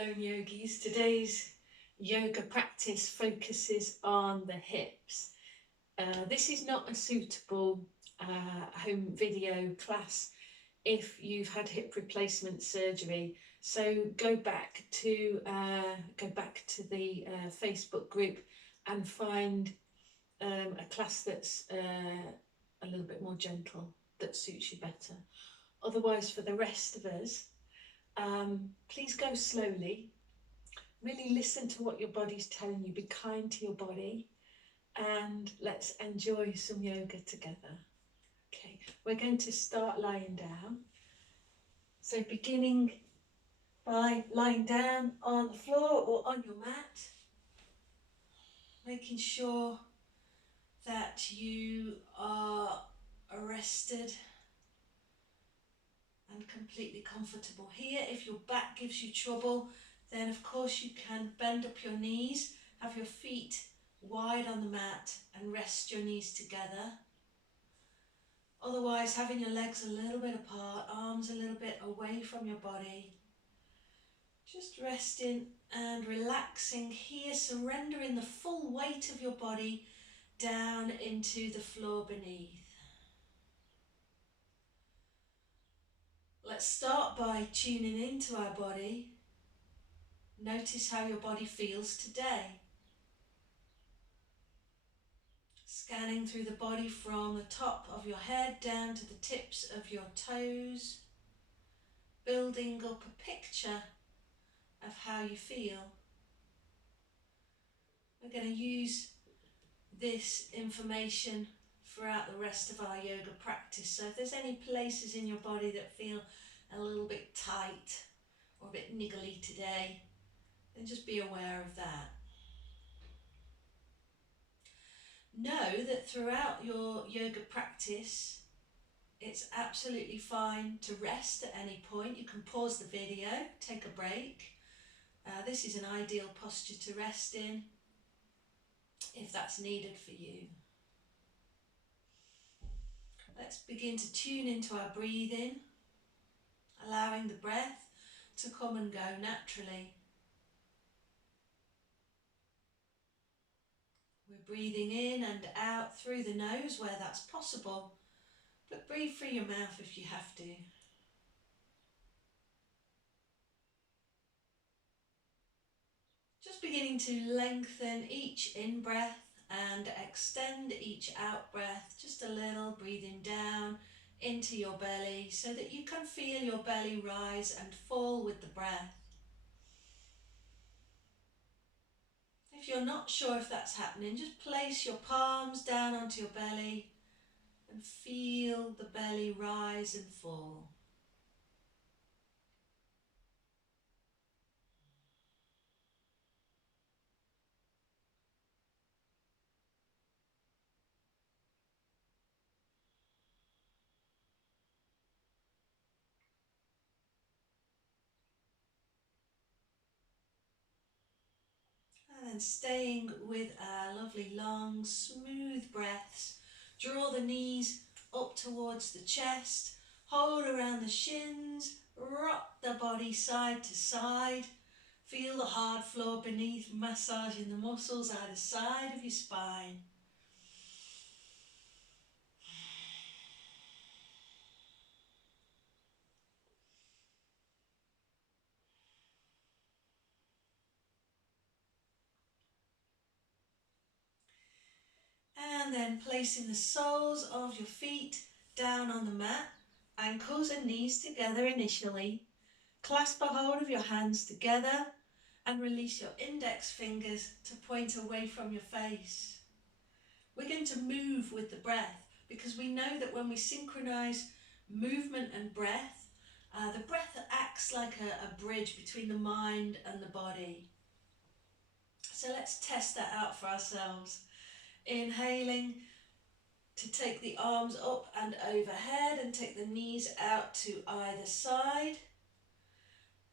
Lone Yogis. Today's yoga practice focuses on the hips. This is not a suitable home video class if you've had hip replacement surgery. So go back to the Facebook group and find a class that's a little bit more gentle, that suits you better. Otherwise, for the rest of us, please go slowly. Really listen to what your body's telling you. Be kind to your body, and let's enjoy some yoga together. Okay, we're going to start lying down. So beginning by lying down on the floor or on your mat, making sure that you are rested and completely comfortable here. If your back gives you trouble, then of course you can bend up your knees, have your feet wide on the mat and rest your knees together. Otherwise, having your legs a little bit apart, arms a little bit away from your body. Just resting and relaxing here, surrendering the full weight of your body down into the floor beneath. Let's start by tuning into our body. Notice how your body feels today. Scanning through the body from the top of your head down to the tips of your toes, building up a picture of how you feel. We're going to use this information throughout the rest of our yoga practice. So if there's any places in your body that feel a little bit tight or a bit niggly today, then just be aware of that. Know that throughout your yoga practice, it's absolutely fine to rest at any point. You can pause the video, take a break. This is an ideal posture to rest in if that's needed for you. Let's begin to tune into our breathing, allowing the breath to come and go naturally. We're breathing in and out through the nose where that's possible, but breathe through your mouth if you have to. Just beginning to lengthen each in-breath and extend each out-breath just a little, breathing down into your belly so that you can feel your belly rise and fall with the breath. If you're not sure if that's happening, just place your palms down onto your belly and feel the belly rise and fall. And then staying with our lovely long smooth breaths, draw the knees up towards the chest, hold around the shins, rock the body side to side, feel the hard floor beneath massaging the muscles either side of your spine. And then placing the soles of your feet down on the mat, ankles and knees together initially. Clasp a hold of your hands together and release your index fingers to point away from your face. We're going to move with the breath because we know that when we synchronize movement and breath, the breath acts like a bridge between the mind and the body. So let's test that out for ourselves. Inhaling to take the arms up and overhead and take the knees out to either side.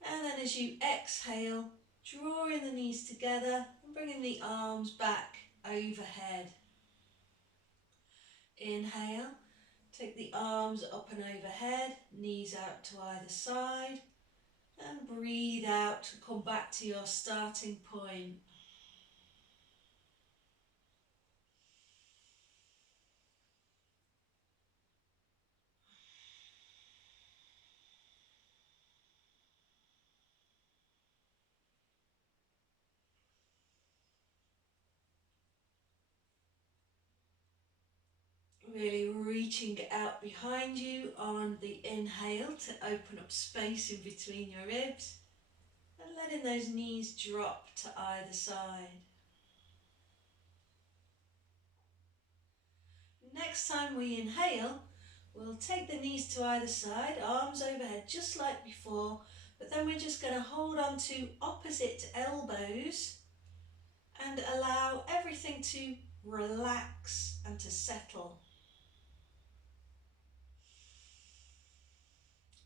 And then as you exhale, drawing the knees together and bringing the arms back overhead. Inhale, take the arms up and overhead, knees out to either side. And breathe out to come back to your starting point. Really reaching out behind you on the inhale to open up space in between your ribs, and letting those knees drop to either side. Next time we inhale, we'll take the knees to either side, arms overhead just like before, but then we're just going to hold on to opposite elbows and allow everything to relax and to settle.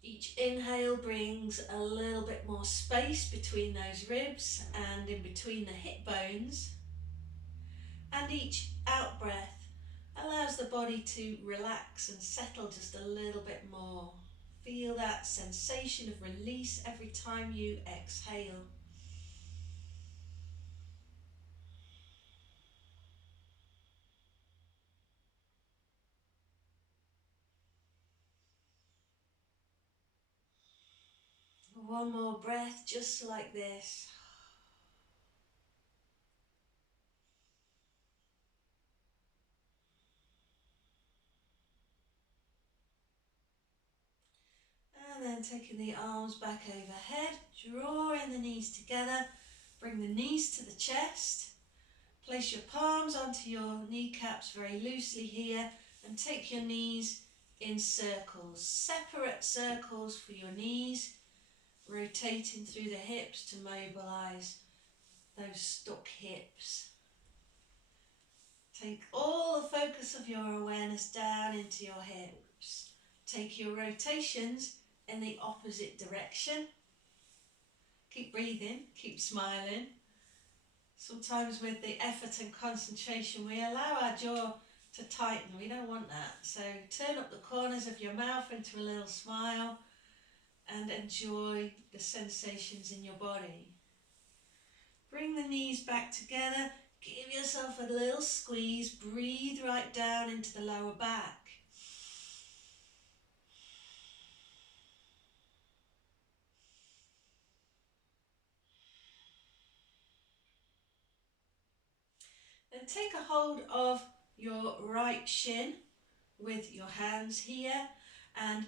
Each inhale brings a little bit more space between those ribs and in between the hip bones, and each out breath allows the body to relax and settle just a little bit more. Feel that sensation of release every time you exhale. One more breath just like this. And then taking the arms back overhead, drawing the knees together, bring the knees to the chest. Place your palms onto your kneecaps very loosely here and take your knees in circles, separate circles for your knees, rotating through the hips to mobilise those stuck hips. Take all the focus of your awareness down into your hips. Take your rotations in the opposite direction. Keep breathing, keep smiling. Sometimes with the effort and concentration we allow our jaw to tighten. We don't want that. So turn up the corners of your mouth into a little smile and enjoy the sensations in your body. Bring the knees back together. Give yourself a little squeeze. Breathe right down into the lower back. Then take a hold of your right shin with your hands here and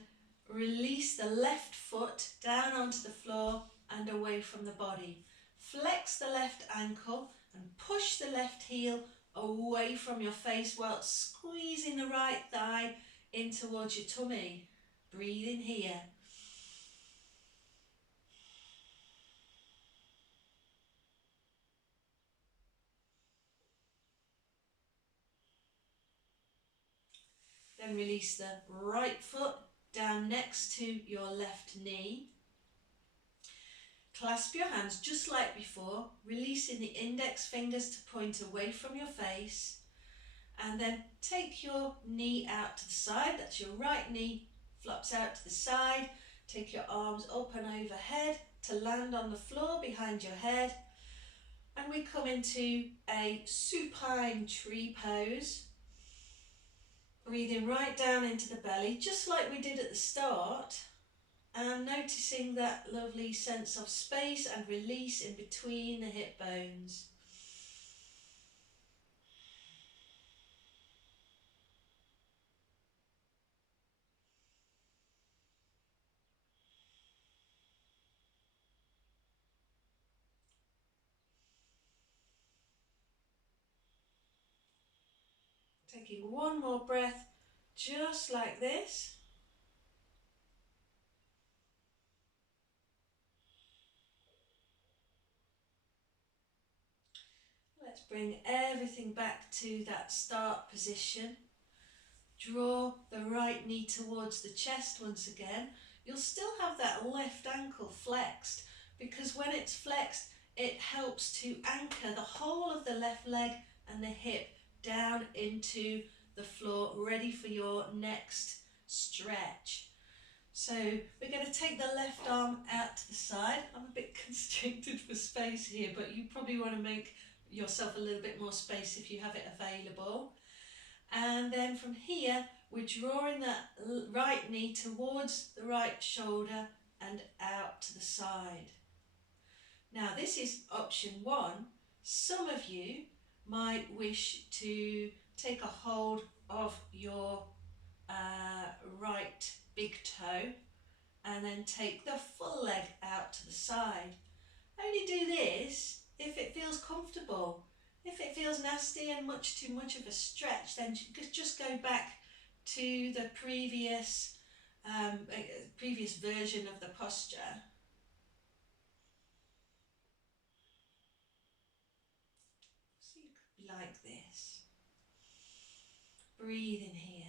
release the left foot down onto the floor and away from the body. Flex the left ankle and push the left heel away from your face while squeezing the right thigh in towards your tummy. Breathe in here. Then release the right foot down next to your left knee. Clasp your hands just like before, releasing the index fingers to point away from your face, and then take your knee out to the side. That's your right knee flops out to the side. Take your arms up and overhead to land on the floor behind your head, and we come into a supine tree pose. Breathing right down into the belly, just like we did at the start, and noticing that lovely sense of space and release in between the hip bones. Taking one more breath just like this. Let's bring everything back to that start position. Draw the right knee towards the chest once again. You'll still have that left ankle flexed, because when it's flexed it helps to anchor the whole of the left leg and the hip down into the floor, ready for your next stretch. So we're going to take the left arm out to the side. I'm a bit constricted for space here, but you probably want to make yourself a little bit more space if you have it available. And then from here, we're drawing that right knee towards the right shoulder and out to the side. Now this is option one. Some of you might wish to take a hold of your right big toe and then take the full leg out to the side. Only do this if it feels comfortable. If it feels nasty and much too much of a stretch, then just go back to the previous version of the posture. So you could be like this. Breathe in here.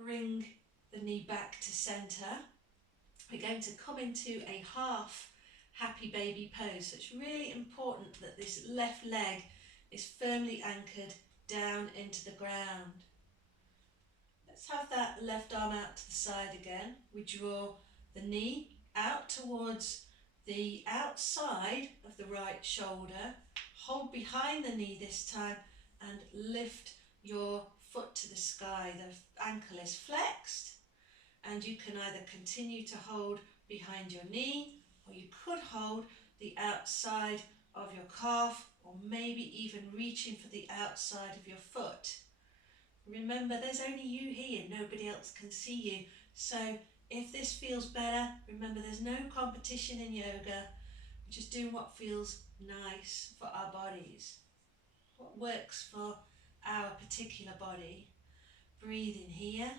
Bring the knee back to centre. We're going to come into a half happy baby pose. So it's really important that this left leg is firmly anchored down into the ground. Let's have that left arm out to the side again. We draw the knee out towards the outside of the right shoulder. Hold behind the knee this time and lift your foot to the sky. The ankle is flexed, and you can either continue to hold behind your knee, or you could hold the outside of your calf, or maybe even reaching for the outside of your foot. Remember, there's only you here, nobody else can see you. So if this feels better, remember there's no competition in yoga. We're just doing what feels nice for our bodies, what works for our particular body. Breathe in here.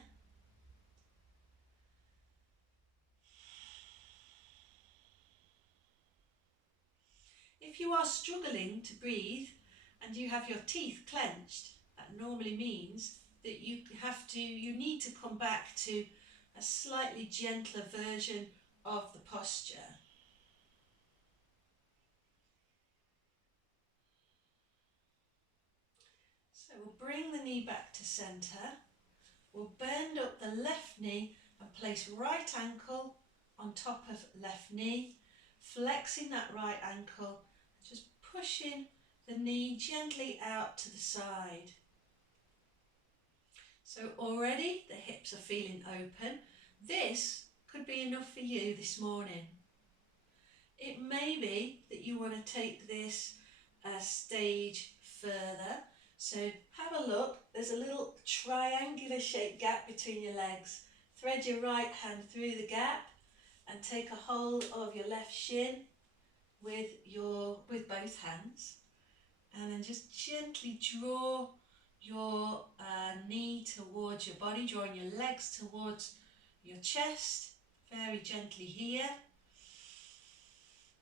If you are struggling to breathe and you have your teeth clenched, that normally means that you need to come back to a slightly gentler version of the posture. So we'll bring the knee back to centre. We'll bend up the left knee and place right ankle on top of left knee, flexing that right ankle, just pushing the knee gently out to the side. So already the hips are feeling open. This could be enough for you this morning. It may be that you want to take this a stage further. So have a look, there's a little triangular shaped gap between your legs. Thread your right hand through the gap and take a hold of your left shin with both hands, and then just gently draw your knee towards your body, drawing your legs towards your chest, very gently here.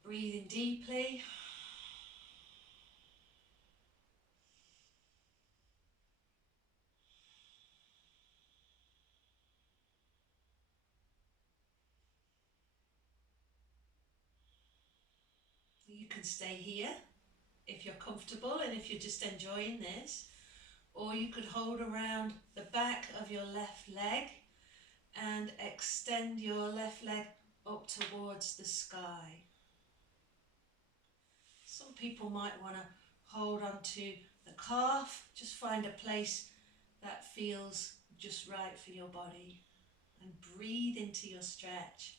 Breathing deeply. You can stay here if you're comfortable and if you're just enjoying this, or you could hold around the back of your left leg and extend your left leg up towards the sky. Some people might want to hold onto the calf. Just find a place that feels just right for your body and breathe into your stretch.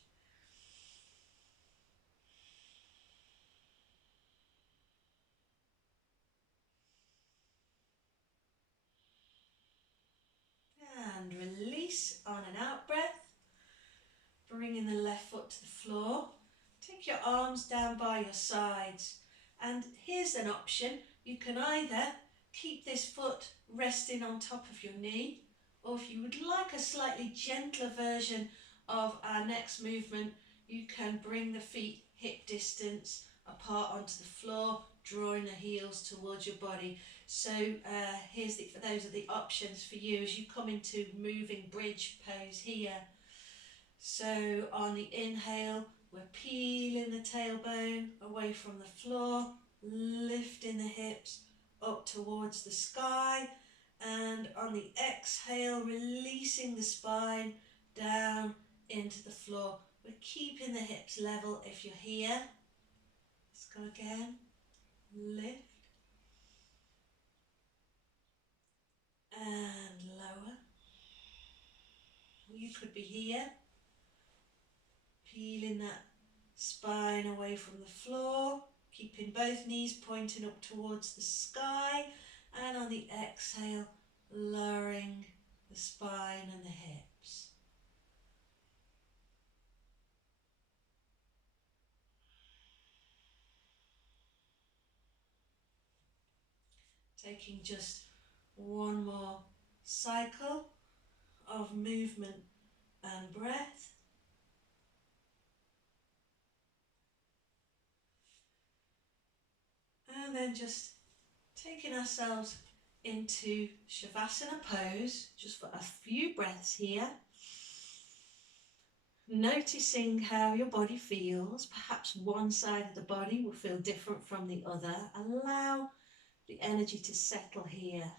And release on an out breath, bringing the left foot to the floor. Take your arms down by your sides, and here's an option. You can either keep this foot resting on top of your knee, or if you would like a slightly gentler version of our next movement, you can bring the feet hip distance apart onto the floor, drawing the heels towards your body. So those are the options for you as you come into moving bridge pose here. So on the inhale, we're peeling the tailbone away from the floor, lifting the hips, towards the sky, and on the exhale, releasing the spine down into the floor. We're keeping the hips level if you're here. Let's go again. Lift and lower. You could be here, peeling that spine away from the floor, keeping both knees pointing up towards the sky, and on the exhale, lowering the spine and the hips. Taking just one more cycle of movement and breath. And then just taking ourselves into Shavasana pose, just for a few breaths here. Noticing how your body feels. Perhaps one side of the body will feel different from the other. Allow the energy to settle here.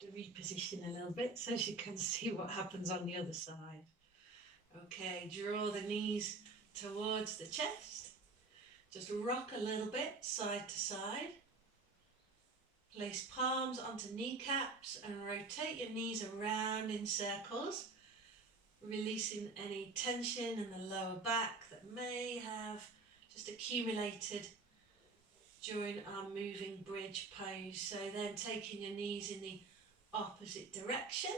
To reposition a little bit so you can see what happens on the other side. Okay, draw the knees towards the chest. Just rock a little bit side to side. Place palms onto kneecaps and rotate your knees around in circles, releasing any tension in the lower back that may have just accumulated during our moving bridge pose. So then taking your knees in the opposite direction.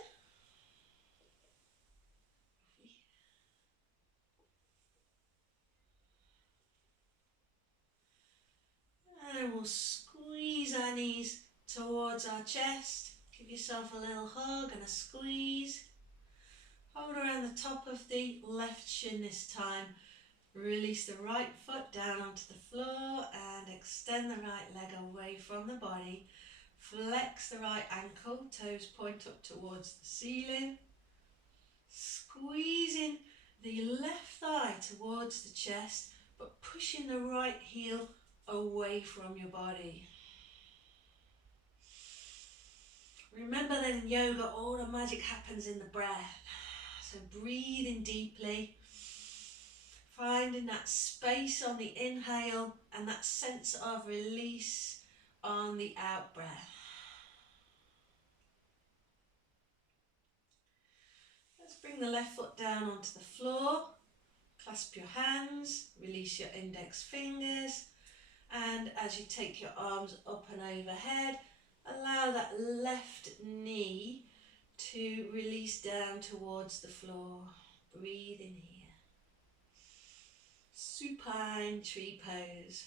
And we'll squeeze our knees towards our chest. Give yourself a little hug and a squeeze. Hold around the top of the left shin this time. Release the right foot down onto the floor and extend the right leg away from the body. Flex the right ankle, toes point up towards the ceiling. Squeezing the left thigh towards the chest, but pushing the right heel away from your body. Remember that in yoga, all the magic happens in the breath. So breathing deeply, finding that space on the inhale and that sense of release on the out breath. Let's bring the left foot down onto the floor. Clasp your hands, release your index fingers, and as you take your arms up and overhead, allow that left knee to release down towards the floor. Breathe in here. Supine tree pose.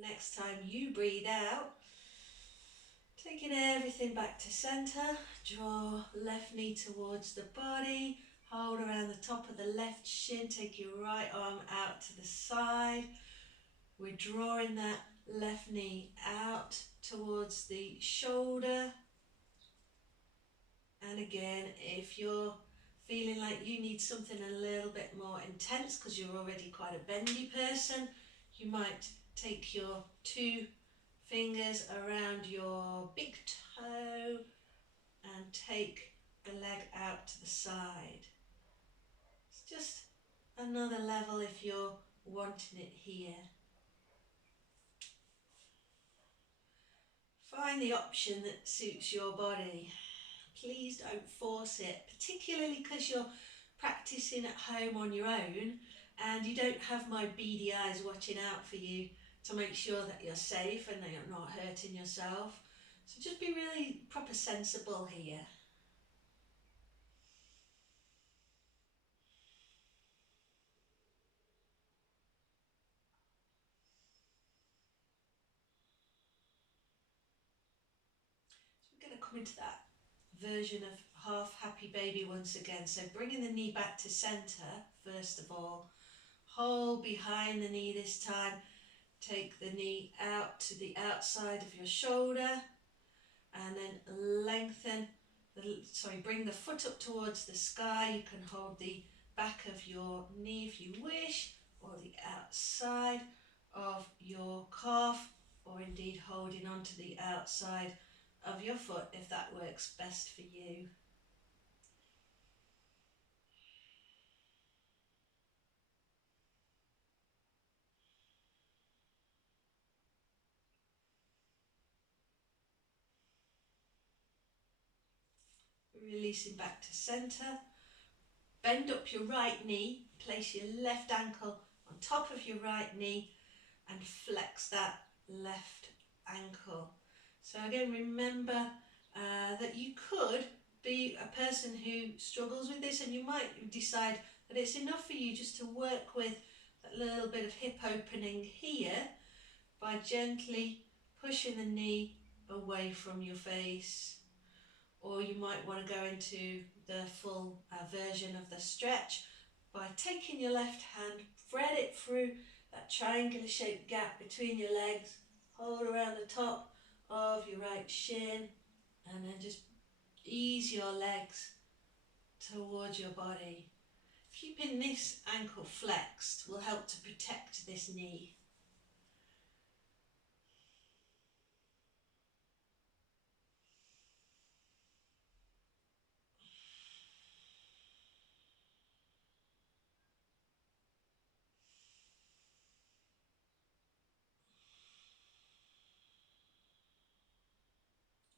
Next time you breathe out, taking everything back to centre, draw left knee towards the body, hold around the top of the left shin, take your right arm out to the side. We're drawing that left knee out towards the shoulder. And again, if you're feeling like you need something a little bit more intense because you're already quite a bendy person, you might take your two fingers around your big toe and take the leg out to the side. It's just another level if you're wanting it here. Find the option that suits your body. Please don't force it, particularly because you're practicing at home on your own and you don't have my beady eyes watching out for you to make sure that you're safe and that you're not hurting yourself. So just be really proper sensible here. come into that version of half happy baby once again. So bringing the knee back to centre first of all. Hold behind the knee this time. Take the knee out to the outside of your shoulder and then lengthen, bring the foot up towards the sky. You can hold the back of your knee if you wish, or the outside of your calf, or indeed holding onto the outside of your foot if that works best for you. Releasing back to centre. Bend up your right knee, place your left ankle on top of your right knee and flex that left ankle. So again, remember that you could be a person who struggles with this, and you might decide that it's enough for you just to work with that little bit of hip opening here by gently pushing the knee away from your face. Or you might want to go into the full version of the stretch by taking your left hand, thread it through that triangular shaped gap between your legs, hold around the top of your right shin, and then just ease your legs towards your body. Keeping this ankle flexed will help to protect this knee.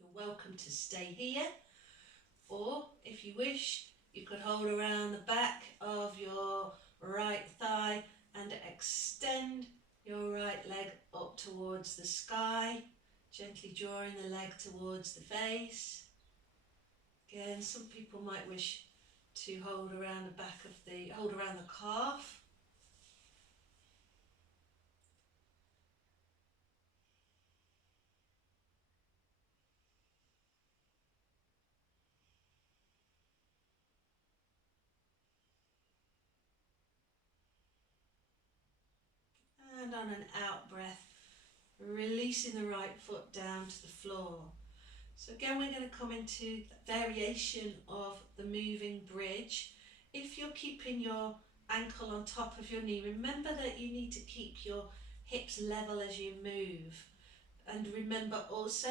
You're welcome to stay here, or if you wish, you could hold around the back of your right thigh and extend your right leg up towards the sky, gently drawing the leg towards the face. Again, some people might wish to hold around the calf. And on an out breath, releasing the right foot down to the floor. So again, we're going to come into the variation of the moving bridge. If you're keeping your ankle on top of your knee, remember that you need to keep your hips level as you move. And remember also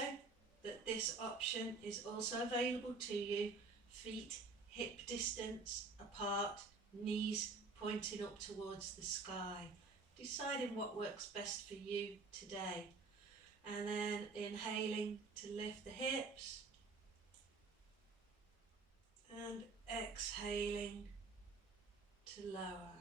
that this option is also available to you, feet hip distance apart, knees pointing up towards the sky. Deciding what works best for you today. And then inhaling to lift the hips and exhaling to lower.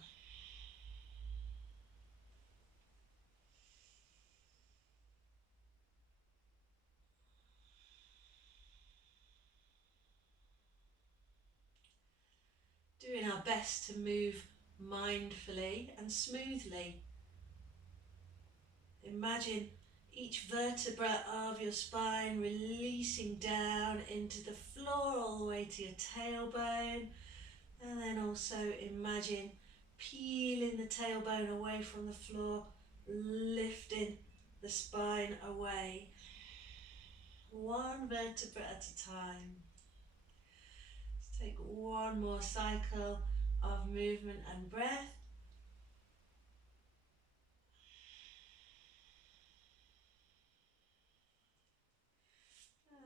Doing our best to move mindfully and smoothly. Imagine each vertebra of your spine releasing down into the floor all the way to your tailbone, and then also imagine peeling the tailbone away from the floor, lifting the spine away, one vertebra at a time. Let's take one more cycle of movement and breath.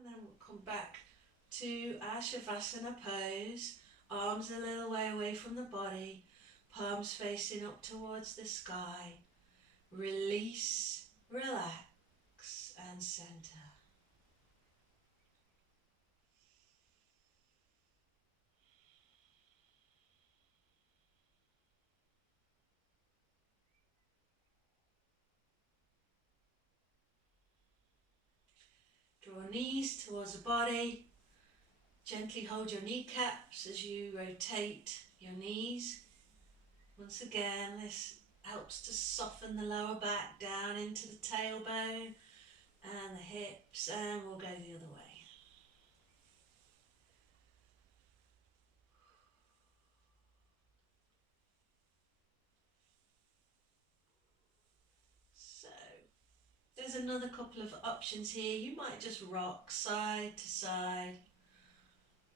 And then we'll come back to our Shavasana pose, arms a little way away from the body, palms facing up towards the sky. Release, relax and center. Draw knees towards the body. Gently hold your kneecaps as you rotate your knees. Once again, this helps to soften the lower back down into the tailbone and the hips, and we'll go the other way. there's another couple of options here. You might just rock side to side,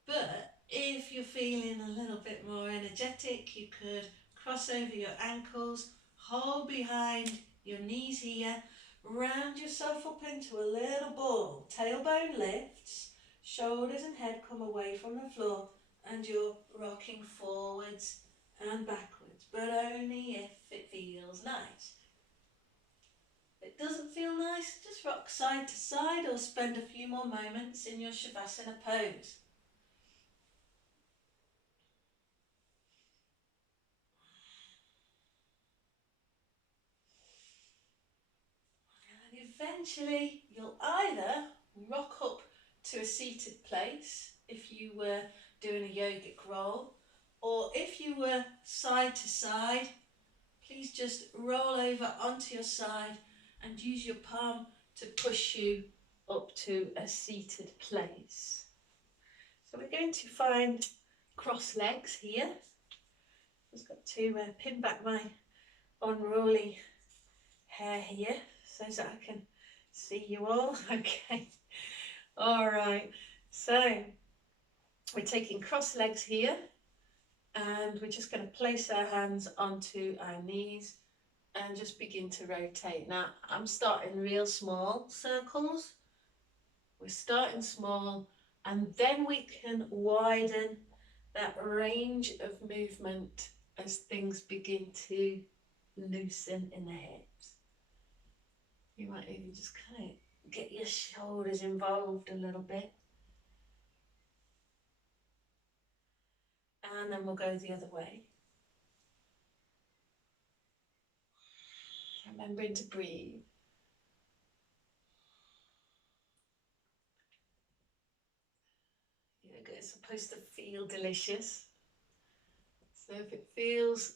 but if you're feeling a little bit more energetic, you could cross over your ankles, hold behind your knees here, round yourself up into a little ball. Tailbone lifts, shoulders and head come away from the floor, and you're rocking forwards and backwards, but only if it feels nice. If it doesn't feel nice, just rock side to side or spend a few more moments in your Shavasana pose. And eventually you'll either rock up to a seated place if you were doing a yogic roll, or if you were side to side, please just roll over onto your side and use your palm to push you up to a seated place. So we're going to find cross legs here. Just got to pin back my unruly hair here so that I can see you all. Okay, all right, so we're taking cross legs here, and we're just going to place our hands onto our knees and just begin to rotate. Now I'm starting real small circles. We're starting small, and then we can widen that range of movement as things begin to loosen in the hips. You might even just kind of get your shoulders involved a little bit. And then we'll go the other way. Remembering to breathe. Yoga is supposed to feel delicious. So if it feels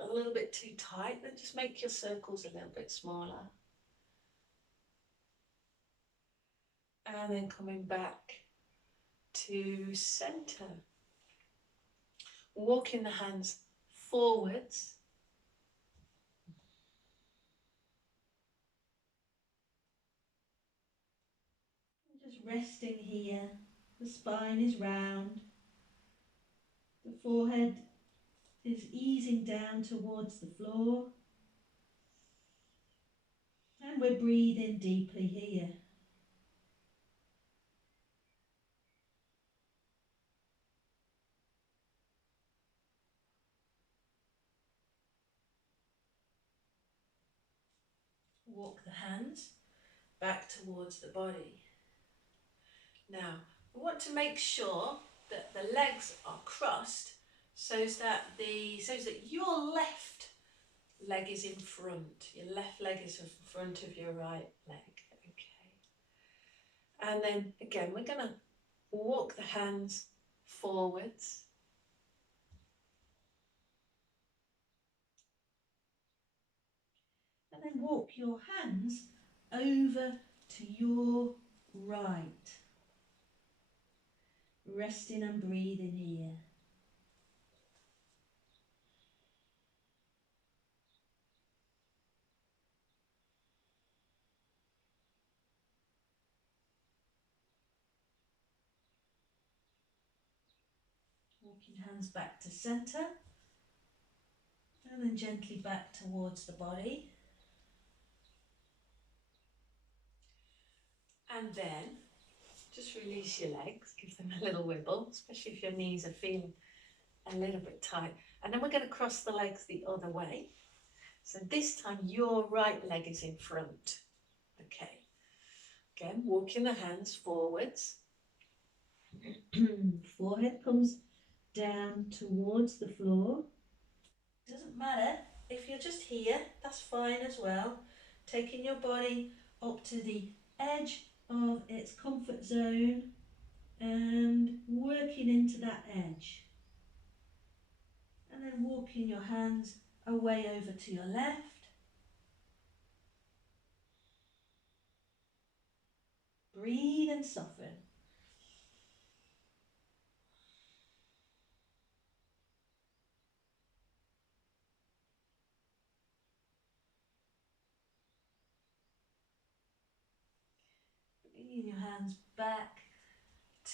a little bit too tight, then just make your circles a little bit smaller. And then coming back to center. Walking the hands forwards. Just resting here. The spine is round. The forehead is easing down towards the floor. And we're breathing deeply here. Walk the hands back towards the body. Now, we want to make sure that the legs are crossed so that your left leg is in front. Your left leg is in front of your right leg. Okay. And then again, we're going to walk the hands forwards. And then walk your hands over to your right. Resting and breathing here. Walking hands back to centre. And then gently back towards the body. And then just release your legs, give them a little wibble, especially if your knees are feeling a little bit tight. And then we're going to cross the legs the other way. So this time your right leg is in front. Okay. Again, walking the hands forwards. Forehead comes down towards the floor. Doesn't matter if you're just here, that's fine as well. Taking your body up to the edge of its comfort zone and working into that edge. And then walking your hands away over to your left. Breathe and soften. bringing your hands back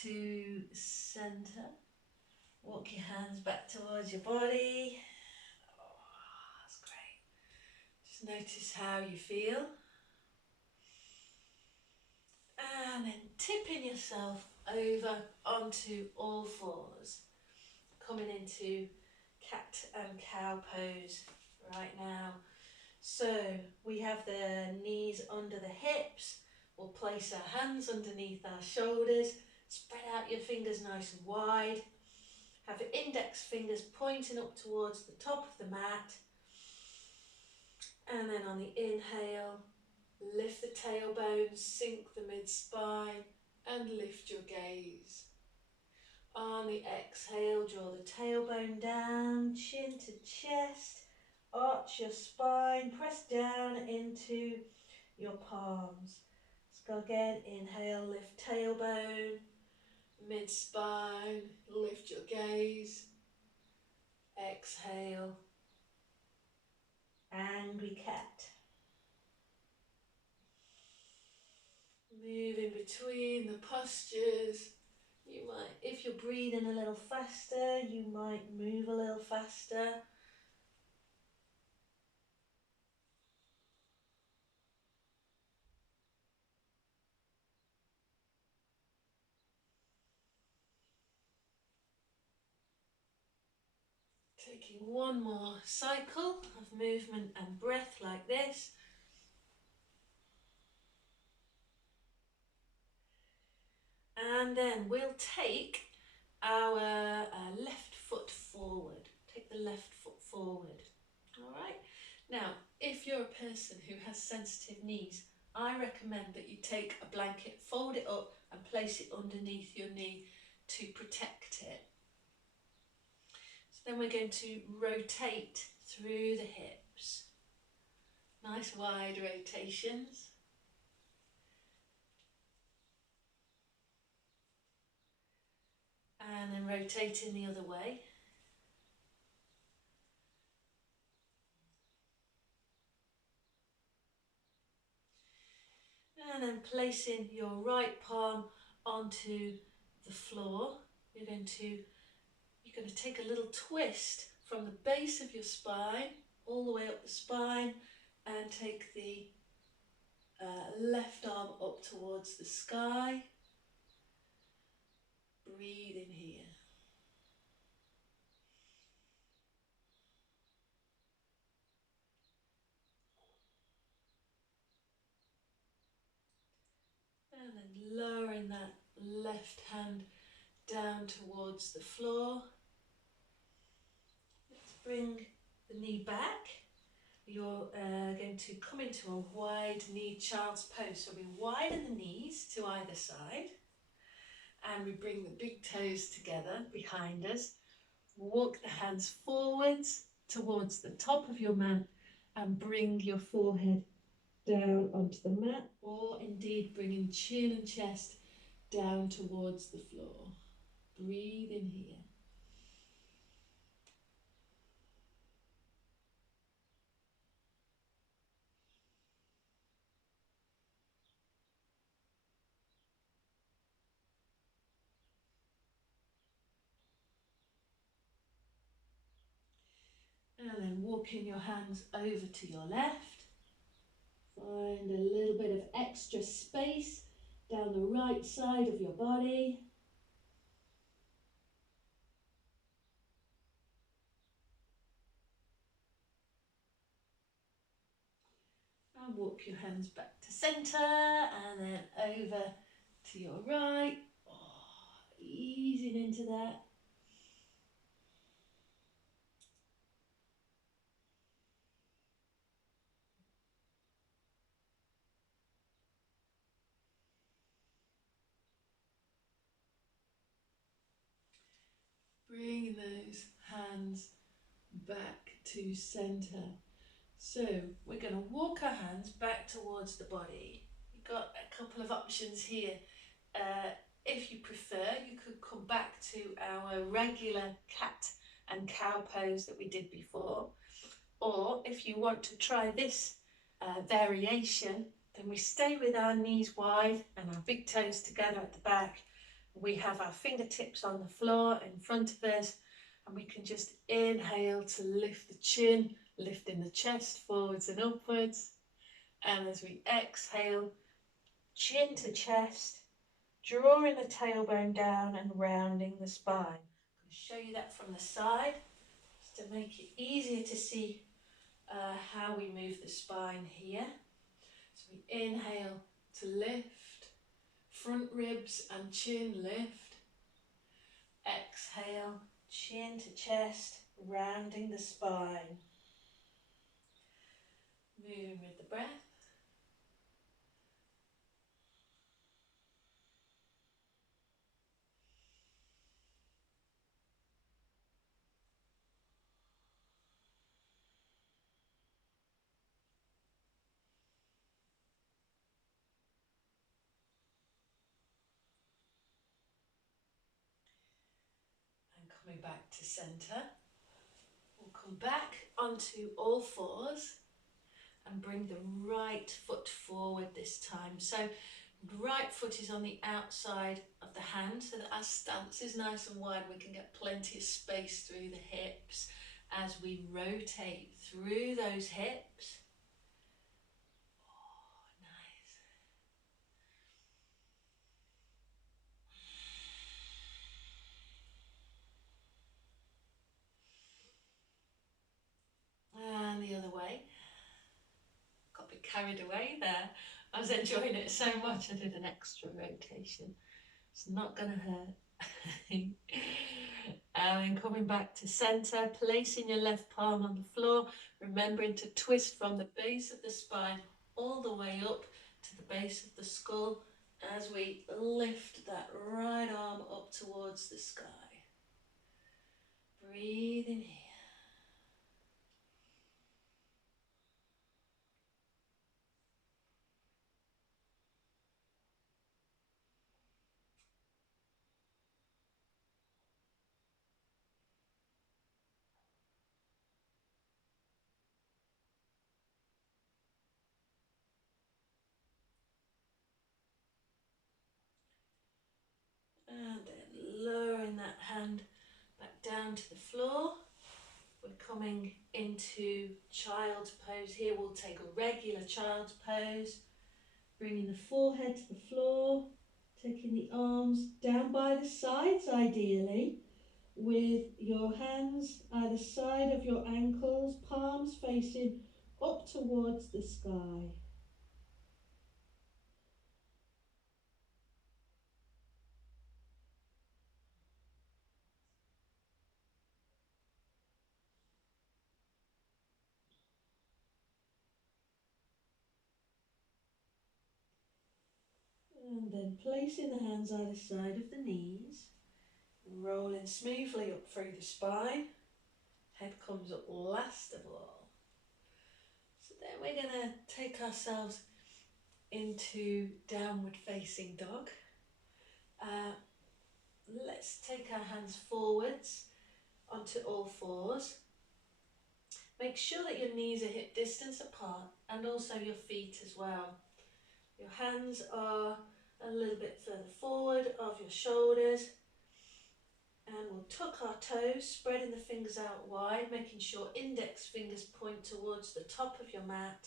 to centre. Walk your hands back towards your body. Oh, that's great. Just notice how you feel. And then tipping yourself over onto all fours. Coming into cat and cow pose right now. So we have the knees under the hips. We'll place our hands underneath our shoulders. Spread out your fingers nice and wide. Have your index fingers pointing up towards the top of the mat. And then on the inhale, lift the tailbone, sink the mid-spine and lift your gaze. On the exhale, draw the tailbone down, chin to chest, arch your spine, press down into your palms. Let's go again, inhale, lift tailbone, mid-spine, lift your gaze. Exhale, angry cat. Moving between the postures. You might, if you're breathing a little faster, you might move a little faster. Taking one more cycle of movement and breath like this. And then we'll take our left foot forward. Take the left foot forward. All right. Now, if you're a person who has sensitive knees, I recommend that you take a blanket, fold it up and place it underneath your knee to protect it. So then we're going to rotate through the hips. Nice wide rotations. And then rotating the other way. And then placing your right palm onto the floor. You're going to take a little twist from the base of your spine all the way up the spine and take the left arm up towards the sky. Breathe in here. And then lowering that left hand down towards the floor. Let's bring the knee back. You're going to come into a wide knee child's pose. So we widen the knees to either side and we bring the big toes together behind us. Walk the hands forwards towards the top of your mat and bring your forehead down onto the mat, or indeed bringing chin and chest down towards the floor. Breathe in here. And then walking your hands over to your left. Find a little bit of extra space down the right side of your body. And walk your hands back to centre and then over to your right. Oh, easing into that. Bringing those hands back to centre. So we're going to walk our hands back towards the body. You've got a couple of options here. If you prefer, you could come back to our regular cat and cow pose that we did before. Or if you want to try this variation, Then we stay with our knees wide and our big toes together at the back. We have our fingertips on the floor in front of us, and we can just inhale to lift the chin, lifting the chest forwards and upwards. And as we exhale, chin to chest, drawing the tailbone down and rounding the spine. I'm going to show you that from the side, just to make it easier to see how we move the spine here. So we inhale to lift, front ribs and chin lift. Exhale, chin to chest, rounding the spine. Moving with the breath. And coming back to centre. We'll come back onto all fours and bring the right foot forward this time. So the right foot is on the outside of the hand so that our stance is nice and wide. We can get plenty of space through the hips as we rotate through those hips. Oh, nice. And the other way. Got a bit carried away there. I was enjoying it so much I did an extra rotation. It's not going to hurt. And then coming back to centre, placing your left palm on the floor, remembering to twist from the base of the spine all the way up to the base of the skull as we lift that right arm up towards the sky. Breathe in here. And then lowering that hand back down to the floor. We're coming into child's pose here. We'll take a regular child's pose, bringing the forehead to the floor, taking the arms down by the sides ideally, with your hands either side of your ankles, palms facing up towards the sky. And then placing the hands either side of the knees, rolling smoothly up through the spine. Head comes up last of all. So then we're going to take ourselves into downward facing dog. Let's take our hands forwards onto all fours. Make sure that your knees are hip distance apart and also your feet as well. Your hands are a little bit further forward of your shoulders, and we'll tuck our toes, spreading the fingers out wide, making sure index fingers point towards the top of your mat.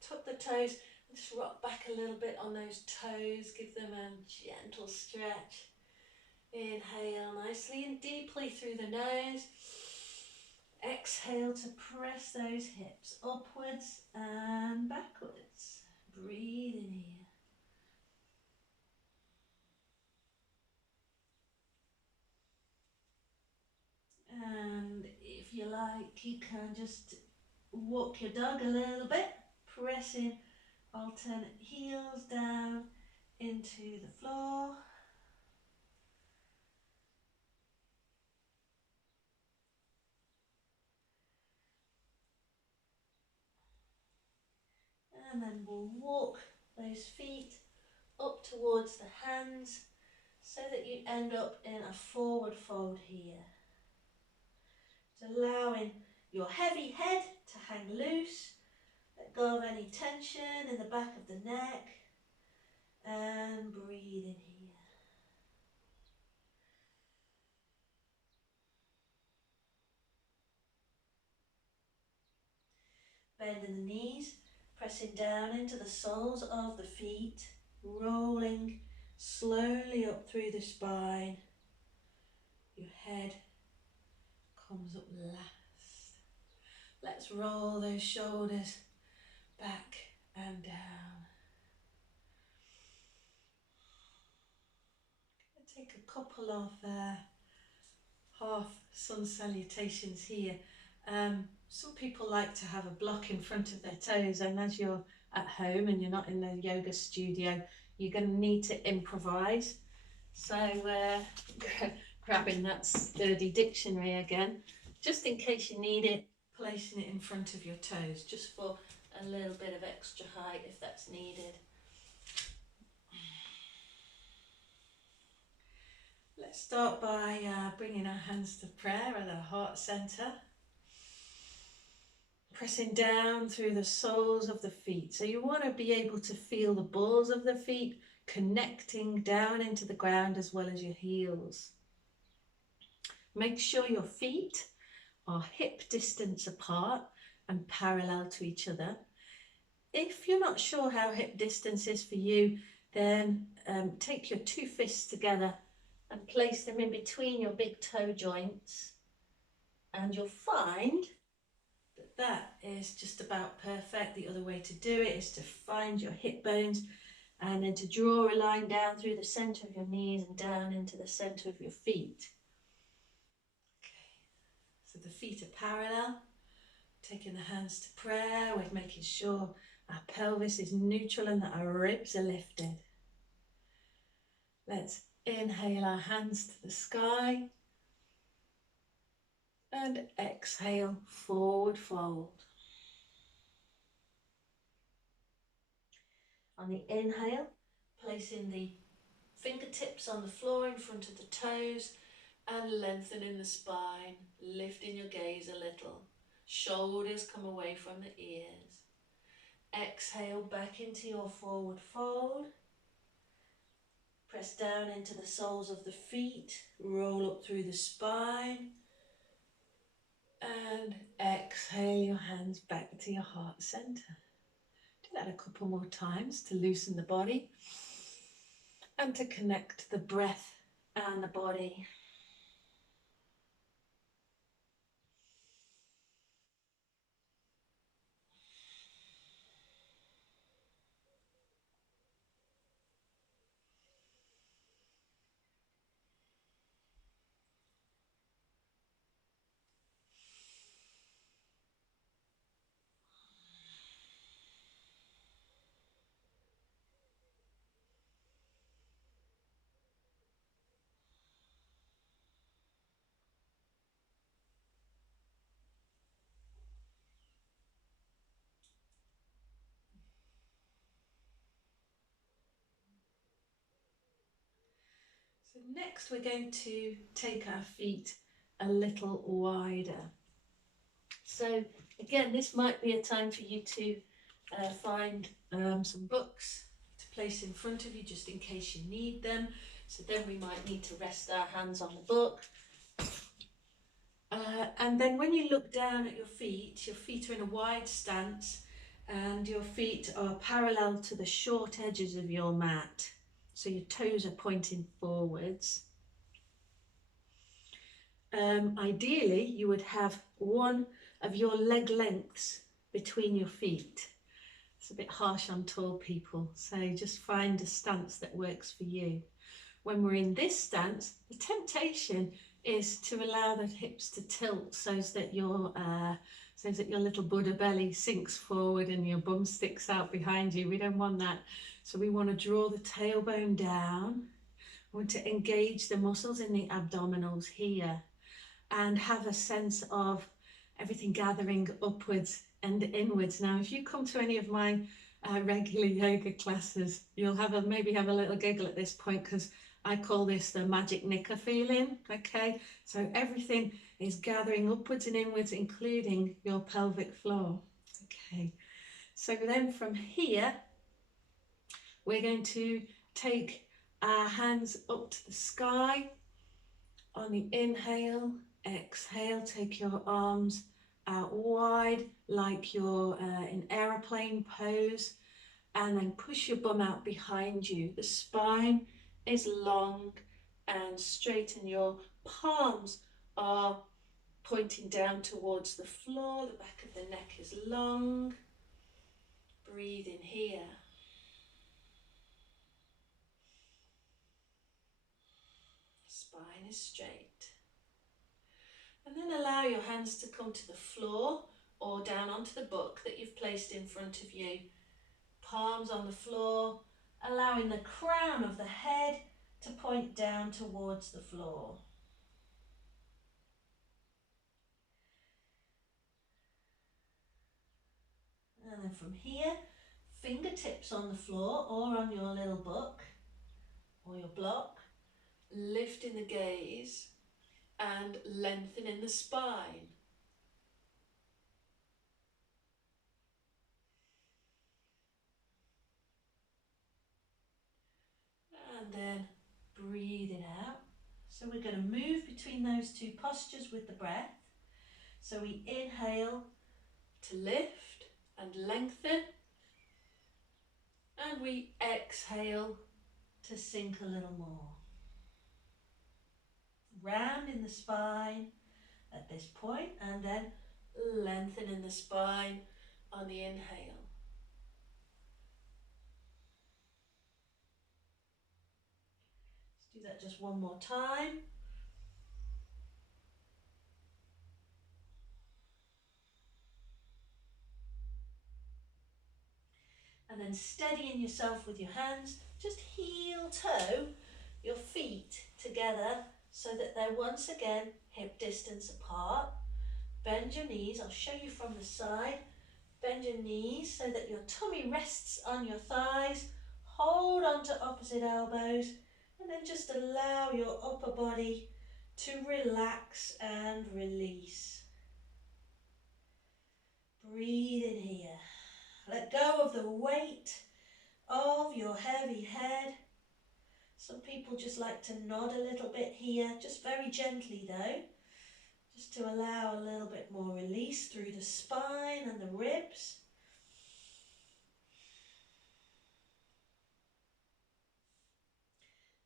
Tuck the toes and just rock back a little bit on those toes, give them a gentle stretch. Inhale nicely and deeply through the nose. Exhale to press those hips upwards and backwards. Breathe in here. And if you like, you can just walk your dog a little bit, pressing alternate heels down into the floor. And then we'll walk those feet up towards the hands so that you end up in a forward fold here. It's allowing your heavy head to hang loose. Let go of any tension in the back of the neck and breathe in here. Bending the knees, pressing down into the soles of the feet, rolling slowly up through the spine. Your head comes up last. Let's roll those shoulders back and down. Take a couple of half sun salutations here. Some people like to have a block in front of their toes, and as you're at home and you're not in the yoga studio, you're going to need to improvise. So grabbing that sturdy dictionary again, just in case you need it, placing it in front of your toes, just for a little bit of extra height if that's needed. Let's start by bringing our hands to prayer at our heart centre. Pressing down through the soles of the feet. So you want to be able to feel the balls of the feet connecting down into the ground as well as your heels. Make sure your feet are hip distance apart and parallel to each other. If you're not sure how hip distance is for you, then take your two fists together and place them in between your big toe joints, and you'll find that that is just about perfect. The other way to do it is to find your hip bones and then to draw a line down through the centre of your knees and down into the centre of your feet. Okay, so the feet are parallel, taking the hands to prayer with making sure our pelvis is neutral and that our ribs are lifted. Let's inhale our hands to the sky and exhale, forward fold. On the inhale, placing the fingertips on the floor in front of the toes and lengthening the spine, lifting your gaze a little. Shoulders come away from the ears. Exhale back into your forward fold. Press down into the soles of the feet, roll up through the spine, and exhale your hands back to your heart centre. Do that a couple more times to loosen the body and to connect the breath and the body. So next we're going to take our feet a little wider. So again, this might be a time for you to find some books to place in front of you just in case you need them. So then we might need to rest our hands on the book. And then when you look down at your feet are in a wide stance and your feet are parallel to the short edges of your mat. So your toes are pointing forwards. Ideally, you would have one of your leg lengths between your feet. It's a bit harsh on tall people, so just find a stance that works for you. When we're in this stance, the temptation is to allow the hips to tilt so that your little Buddha belly sinks forward and your bum sticks out behind you. We don't want that. So we want to draw the tailbone down. We want to engage the muscles in the abdominals here and have a sense of everything gathering upwards and inwards. Now, if you come to any of my regular yoga classes, you'll maybe have a little giggle at this point because I call this the magic knicker feeling, okay? So everything is gathering upwards and inwards, including your pelvic floor, okay? So then from here, we're going to take our hands up to the sky. On the inhale, exhale, take your arms out wide like you're in aeroplane pose, and then push your bum out behind you. The spine is long and straight and your palms are pointing down towards the floor. The back of the neck is long. Breathe in here. Spine is straight. And then allow your hands to come to the floor or down onto the book that you've placed in front of you. Palms on the floor, allowing the crown of the head to point down towards the floor. And then from here, fingertips on the floor or on your little book or your block, lifting the gaze and lengthening the spine. And then breathing out. So we're going to move between those two postures with the breath. So we inhale to lift and lengthen, and we exhale to sink a little more. Rounding the spine at this point, and then lengthening the spine on the inhale. Let's do that just one more time. And then steadying yourself with your hands, just heel toe your feet together so that they're once again hip distance apart. Bend your knees, I'll show you from the side. Bend your knees so that your tummy rests on your thighs. Hold on to opposite elbows and then just allow your upper body to relax and release. Breathe in here. Let go of the weight of your heavy head. Some people just like to nod a little bit here, just very gently though, just to allow a little bit more release through the spine and the ribs.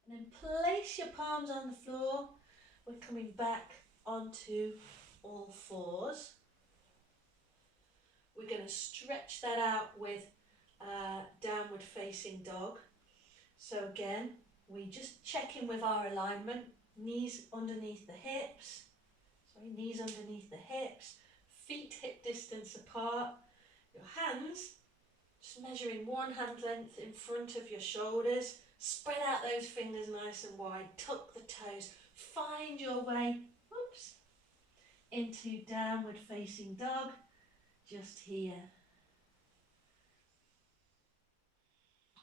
And then place your palms on the floor. We're coming back onto all fours. We're going to stretch that out with downward facing dog. So again, we just check in with our alignment. Knees underneath the hips. Sorry, knees underneath the hips. Feet hip distance apart. Your hands, just measuring one hand length in front of your shoulders. Spread out those fingers nice and wide. Tuck the toes. Find your way, into downward facing dog. Just here.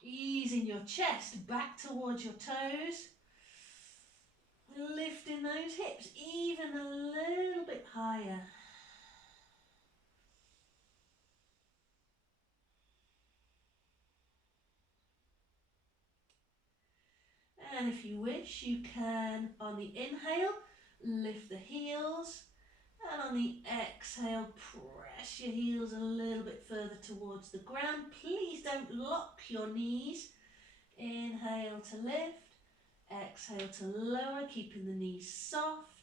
Easing your chest back towards your toes. Lifting those hips even a little bit higher. And if you wish, you can, on the inhale, lift the heels. And on the exhale, press your heels a little bit further towards the ground. Please don't lock your knees. Inhale to lift. Exhale to lower, keeping the knees soft.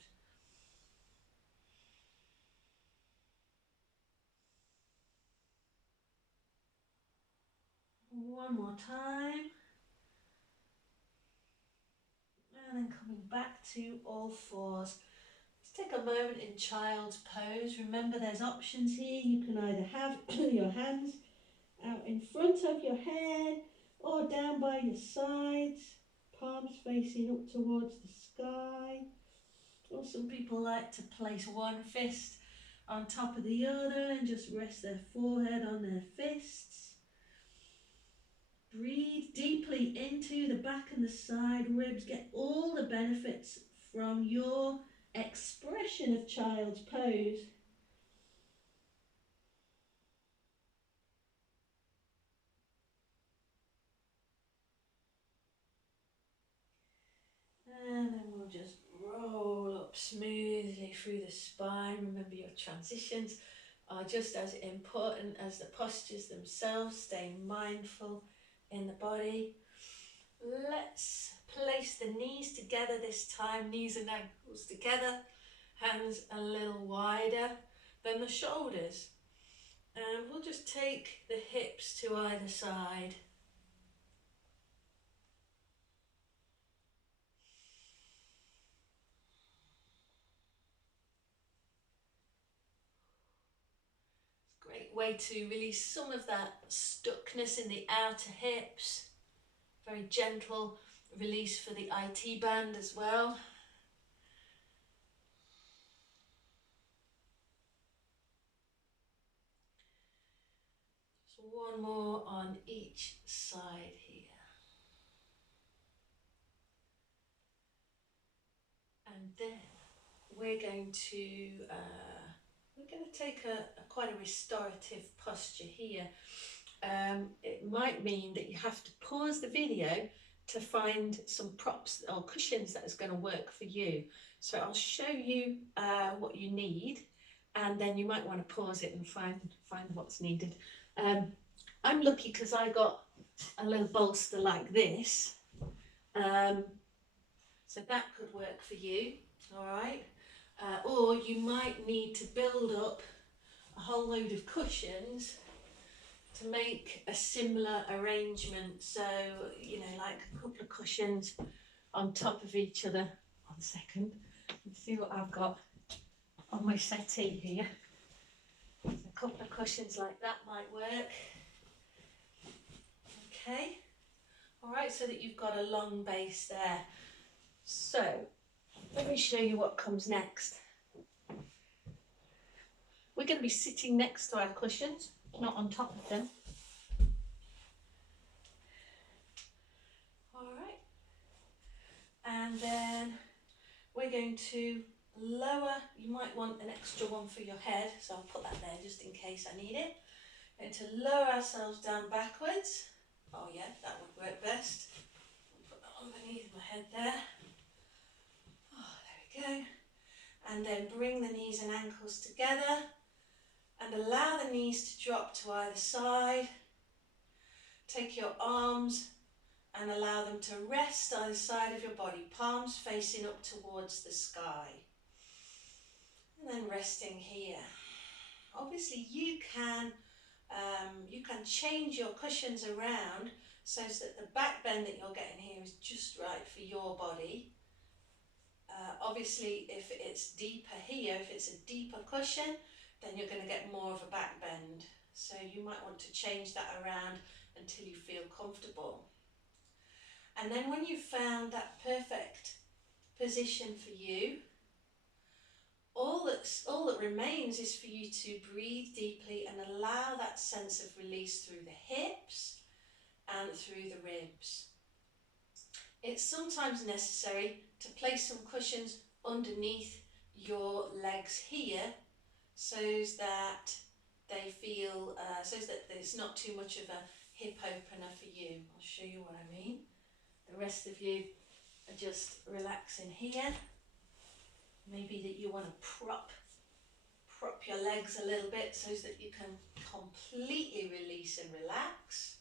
One more time. And then coming back to all fours. Let's take a moment in child's pose. Remember there's options here. You can either have your hands out in front of your head or down by your sides, palms facing up towards the sky. Or some people like to place one fist on top of the other and just rest their forehead on their fists. Breathe deeply into the back and the side ribs. Get all the benefits from your expression of child's pose. And then we'll just roll up smoothly through the spine. Remember, your transitions are just as important as the postures themselves. Stay mindful in the body. Let's place the knees together this time, knees and ankles together, hands a little wider than the shoulders. And we'll just take the hips to either side. Great way to release some of that stuckness in the outer hips. Very gentle release for the IT band as well. Just one more on each side here. And then we're going to take a quite a restorative posture here. It might mean that you have to pause the video to find some props or cushions that is going to work for you. So I'll show you what you need, and then you might want to pause it and find what's needed. I'm lucky because I got a little bolster like this, so that could work for you. All right, or you might need to build up a whole load of cushions to make a similar arrangement. So, you know, like a couple of cushions on top of each other. 1 second, let's see what I've got on my settee here. So a couple of cushions like that might work. Okay, all right, so that you've got a long base there. So let me show you what comes next. We're going to be sitting next to our cushions, not on top of them. All right, and then we're going to lower. You might want an extra one for your head, so I'll put that there just in case I need it. And to lower ourselves down backwards. Oh yeah, that would work best. Put that underneath my head there. Oh, there we go. And then bring the knees and ankles together and allow the knees to drop to either side. Take your arms and allow them to rest either side of your body, palms facing up towards the sky. And then resting here. Obviously you can change your cushions around so that the back bend that you're getting here is just right for your body. Obviously if it's deeper here, if it's a deeper cushion, then you're going to get more of a back bend. So you might want to change that around until you feel comfortable. And then when you've found that perfect position for you, all that remains is for you to breathe deeply and allow that sense of release through the hips and through the ribs. It's sometimes necessary to place some cushions underneath your legs here so that they feel, so that it's not too much of a hip opener for you. I'll show you what I mean. The rest of you are just relaxing here. Maybe that you want to prop your legs a little bit so that you can completely release and relax.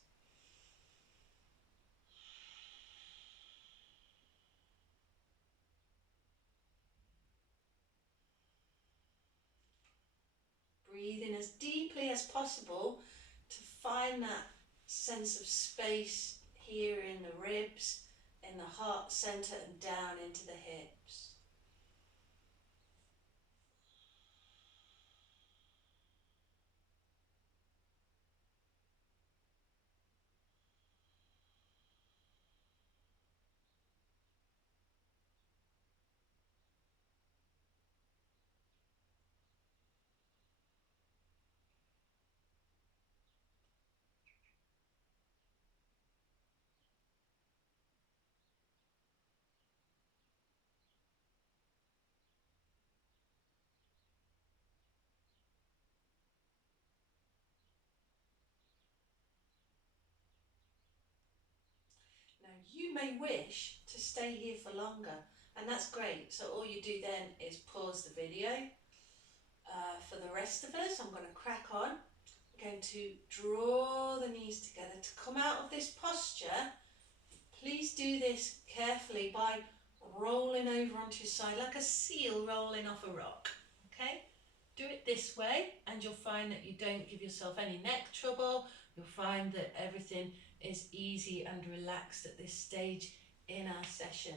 Breathe in as deeply as possible to find that sense of space here in the ribs, in the heart center and down into the hips. you may wish to stay here for longer, and that's great. So all you do then is pause the video. For the rest of us, I'm going to crack on. I'm going to draw the knees together to come out of this posture. Please do this carefully by rolling over onto your side like a seal rolling off a rock. Okay? Do it this way and you'll find that you don't give yourself any neck trouble. You'll find that everything is easy and relaxed at this stage in our session.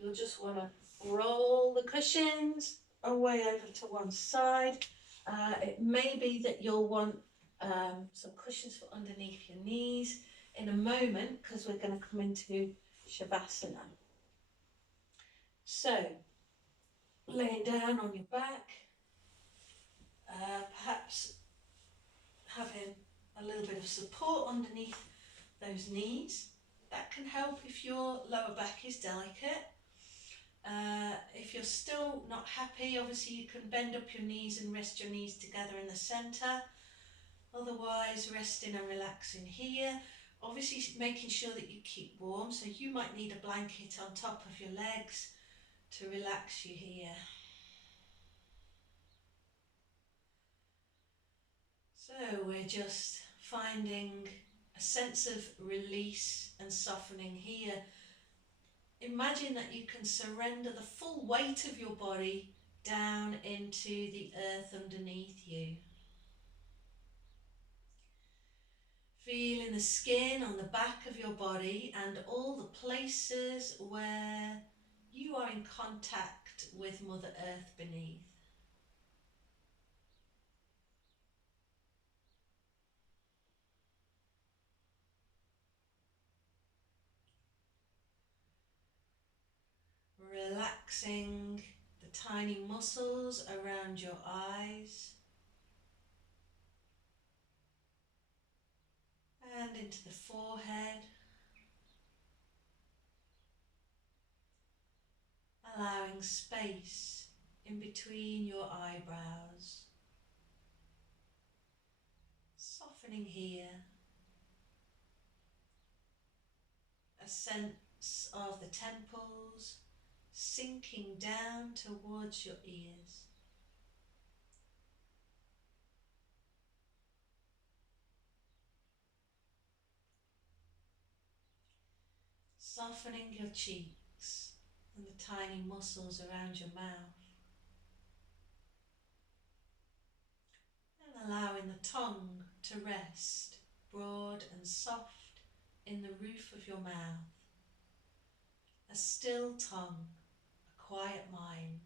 You'll just want to roll the cushions away over to one side. It may be that you'll want some cushions for underneath your knees in a moment, because we're going to come into Shavasana. So, laying down on your back, perhaps having a little bit of support underneath those knees. That can help if your lower back is delicate. If you're still not happy, obviously you can bend up your knees and rest your knees together in the centre. Otherwise, resting and relaxing here. Obviously making sure that you keep warm, so you might need a blanket on top of your legs to relax you here. So we're just finding a sense of release and softening here. Imagine that you can surrender the full weight of your body down into the earth underneath you. Feeling the skin on the back of your body and all the places where you are in contact with Mother Earth beneath. Relaxing the tiny muscles around your eyes and into the forehead. Allowing space in between your eyebrows. Softening here. A sense of the temples sinking down towards your ears. Softening your cheeks and the tiny muscles around your mouth. And allowing the tongue to rest broad and soft in the roof of your mouth. A still tongue, a quiet mind.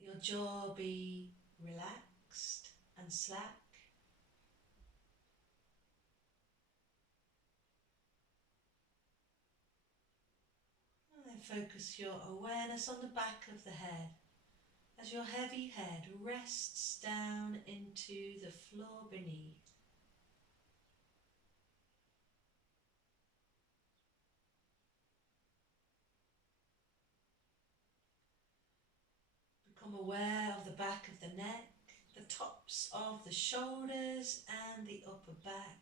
Let your jaw be relaxed and slack. And then focus your awareness on the back of the head as your heavy head rests down into the floor beneath. Become aware of the back of the neck, the tops of the shoulders and the upper back.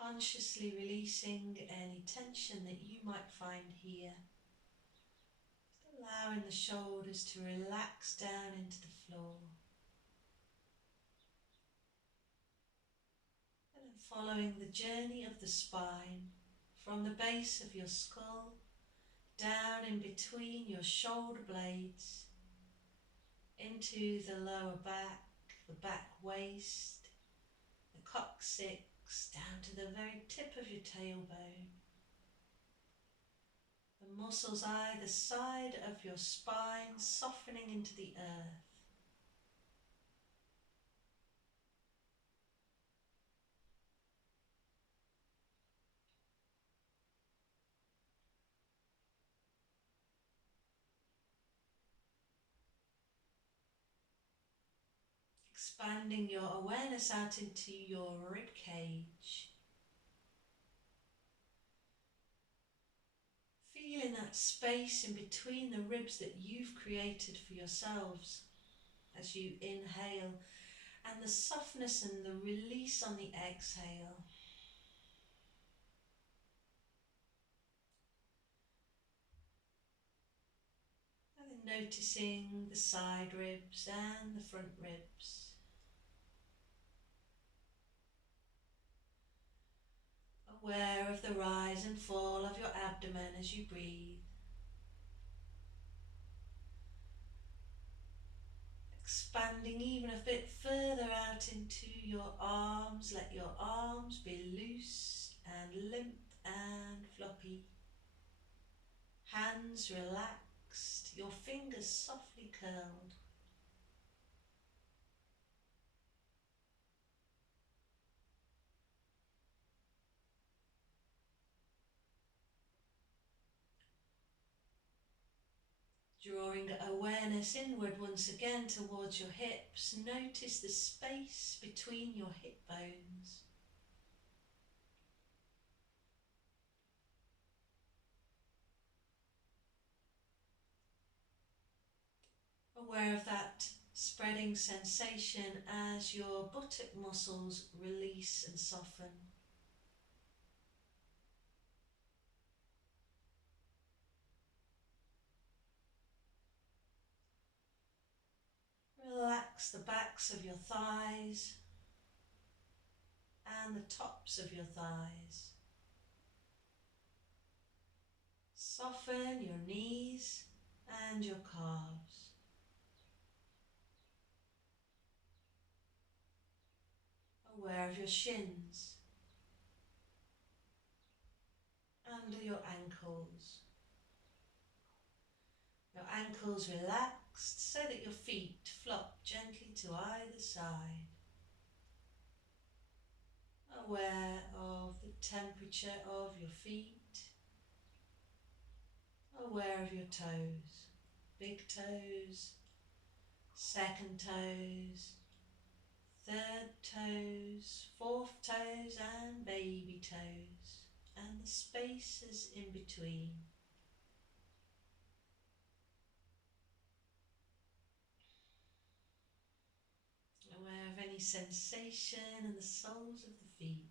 Consciously releasing any tension that you might find here. Just allowing the shoulders to relax down into the floor. And then following the journey of the spine from the base of your skull down in between your shoulder blades into the lower back, the back waist, the coccyx, down to the very tip of your tailbone. The muscles either side of your spine softening into the earth. Expanding your awareness out into your rib cage. Feeling that space in between the ribs that you've created for yourselves as you inhale, and the softness and the release on the exhale. And then noticing the side ribs and the front ribs. Aware of the rise and fall of your abdomen as you breathe. Expanding even a bit further out into your arms. Let your arms be loose and limp and floppy. Hands relaxed, your fingers softly curled. Drawing awareness inward once again towards your hips, notice the space between your hip bones. Aware of that spreading sensation as your buttock muscles release and soften. Relax the backs of your thighs and the tops of your thighs. Soften your knees and your calves. Aware of your shins and your ankles. Your ankles relaxed so that your feet flop gently to either side. Aware of the temperature of your feet. Aware of your toes. Big toes, second toes, third toes, fourth toes and baby toes, and the spaces in between. Aware of any sensation in the soles of the feet.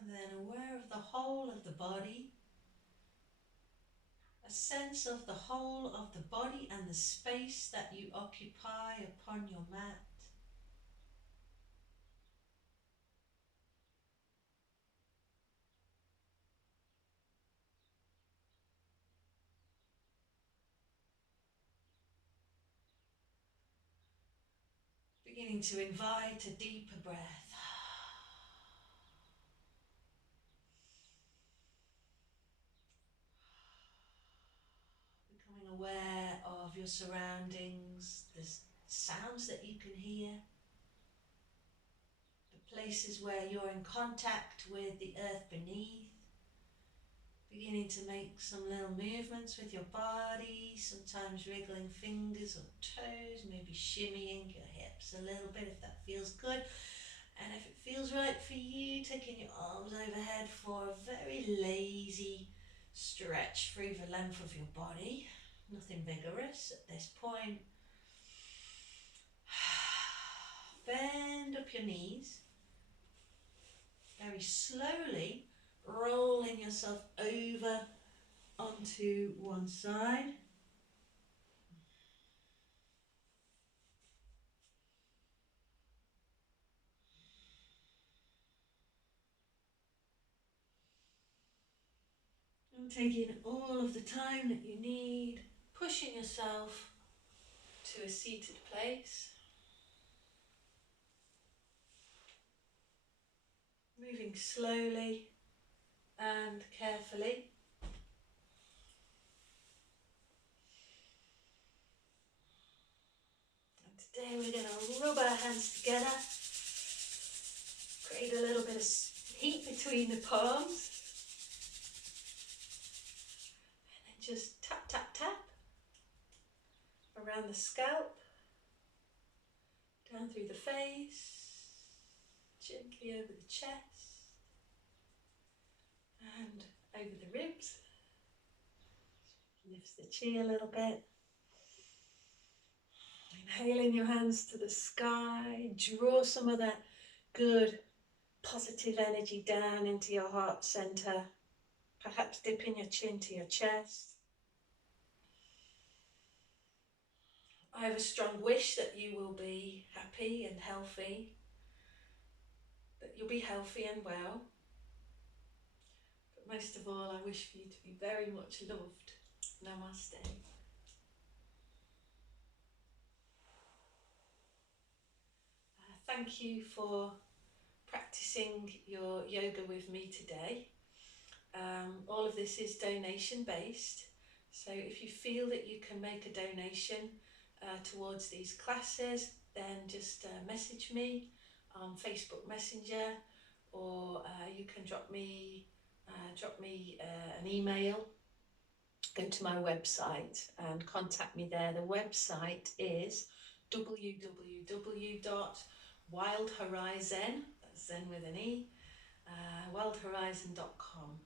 And then aware of the whole of the body. A sense of the whole of the body and the space that you occupy upon your mat. Beginning to invite a deeper breath. Becoming aware of your surroundings, the sounds that you can hear, the places where you're in contact with the earth beneath. Beginning to make some little movements with your body, sometimes wriggling fingers or toes, maybe shimmying your hips a little bit if that feels good. And if it feels right for you, taking your arms overhead for a very lazy stretch through the length of your body. Nothing vigorous at this point. Bend up your knees. Very slowly rolling yourself over onto one side. And taking all of the time that you need, pushing yourself to a seated place. Moving slowly and carefully. And today we're going to rub our hands together, create a little bit of heat between the palms. just tap, tap, tap around the scalp, down through the face, gently over the chest and over the ribs. Lifts the chi a little bit. Inhaling your hands to the sky, draw some of that good positive energy down into your heart center, perhaps dipping your chin to your chest. I have a strong wish that you will be happy and healthy, that you'll be healthy and well. But most of all, I wish for you to be very much loved. Namaste. Thank you for practicing your yoga with me today. All of this is donation based, so if you feel that you can make a donation towards these classes, then just message me on Facebook Messenger, or you can drop me an email. Go to my website and contact me there. The website is www.wildhorizon, that's Zen with an E, wildhorizon.com.